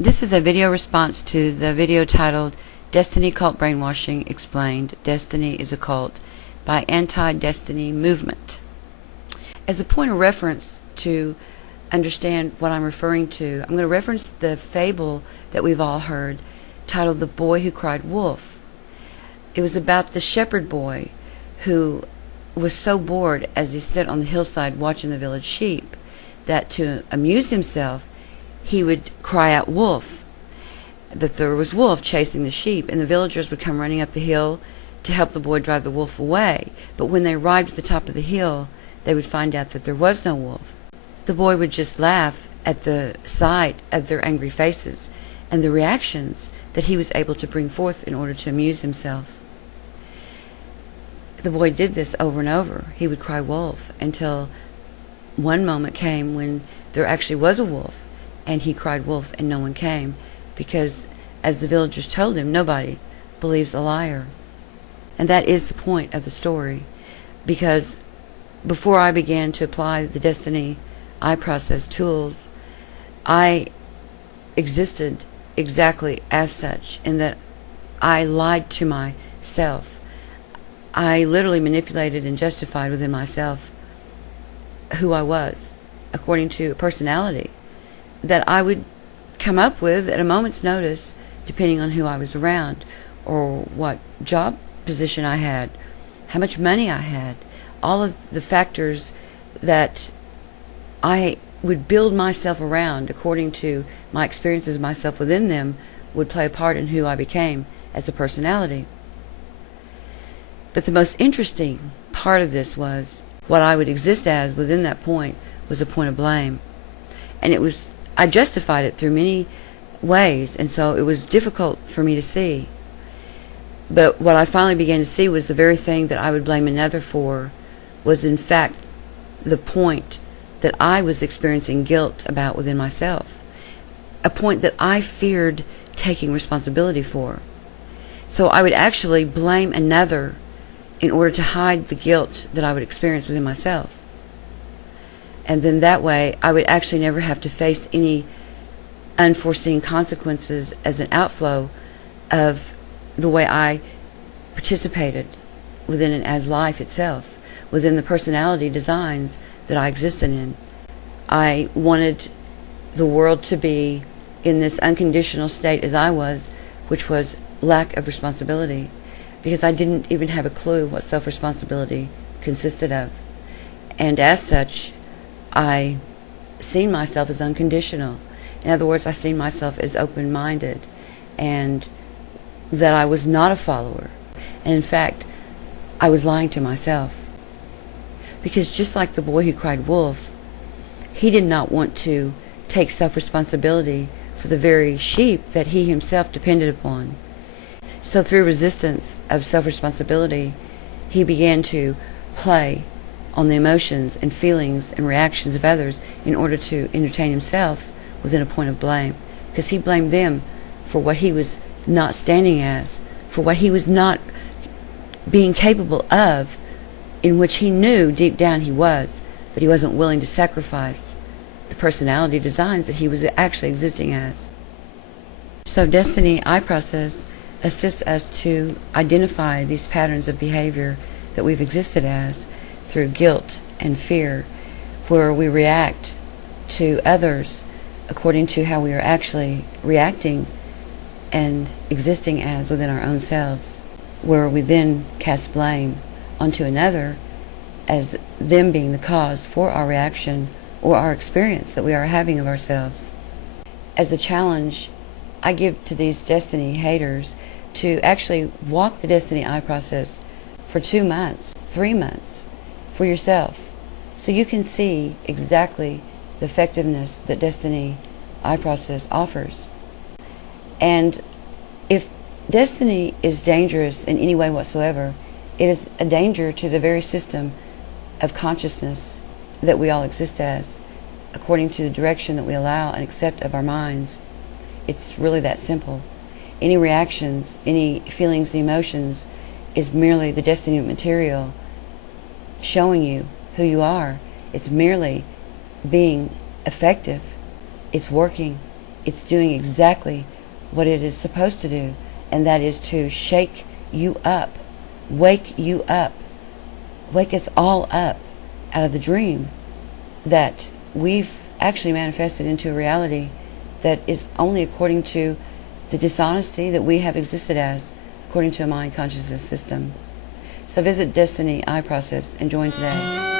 This is a video response to the video titled Desteni Cult BrainWashing Explained, Destiny is a Cult by Anti-Destiny Movement. As a point of reference to understand what I'm referring to, I'm going to reference the fable that we've all heard titled The Boy Who Cried Wolf. It was about the shepherd boy who was so bored as he sat on the hillside watching the village sheep that to amuse himself he would cry out wolf, that there was wolf chasing the sheep, and the villagers would come running up the hill to help the boy drive the wolf away. But when they arrived at the top of the hill, they would find out that there was no wolf. The boy would just laugh at the sight of their angry faces and the reactions that he was able to bring forth in order to amuse himself. The boy did this over and over. He would cry wolf until one moment came when there actually was a wolf, and he cried wolf and no one came, because as the villagers told him, nobody believes a liar. And that is the point of the story, because before I began to apply the Desteni I process tools, I existed exactly as such, in that I lied to myself. I literally manipulated and justified within myself who I was, according to a personality that I would come up with at a moment's notice, depending on who I was around, or what job position I had, how much money I had. All of the factors that I would build myself around according to my experiences of myself within them would play a part in who I became as a personality. But the most interesting part of this was what I would exist as within that point was a point of blame. And I justified it through many ways, and so it was difficult for me to see. But what I finally began to see was the very thing that I would blame another for was in fact the point that I was experiencing guilt about within myself, a point that I feared taking responsibility for. So I would actually blame another in order to hide the guilt that I would experience within myself. And then that way I would actually never have to face any unforeseen consequences as an outflow of the way I participated within and as life itself, within the personality designs that I existed in. I wanted the world to be in this unconditional state as I was, which was lack of responsibility, because I didn't even have a clue what self-responsibility consisted of. And as such, I seen myself as unconditional. In other words, I seen myself as open-minded, and that I was not a follower. And in fact, I was lying to myself. Because just like the boy who cried wolf, he did not want to take self-responsibility for the very sheep that he himself depended upon. So through resistance of self-responsibility, he began to play on the emotions and feelings and reactions of others in order to entertain himself within a point of blame, because he blamed them for what he was not standing as, for what he was not being capable of, in which he knew deep down he was, but he wasn't willing to sacrifice the personality designs that he was actually existing as. So Desteni I process assists us to identify these patterns of behavior that we've existed as through guilt and fear, where we react to others according to how we are actually reacting and existing as within our own selves, where we then cast blame onto another as them being the cause for our reaction or our experience that we are having of ourselves. As a challenge, I give to these Desteni haters to actually walk the Desteni I process for 2 months, 3 months, for yourself, so you can see exactly the effectiveness that Desteni I process offers. And if Desteni is dangerous in any way whatsoever, it is a danger to the very system of consciousness that we all exist as, according to the direction that we allow and accept of our minds. It's really that simple. Any reactions, any feelings and emotions is merely the Desteni material showing you who you are. It's merely being effective. It's working. it's doing exactly what it is supposed to do, and that is to shake you up, wake you up, wake us all up out of the dream that we've actually manifested into a reality that is only according to the dishonesty that we have existed as, according to a mind consciousness system. So visit Destiny I Process and join today.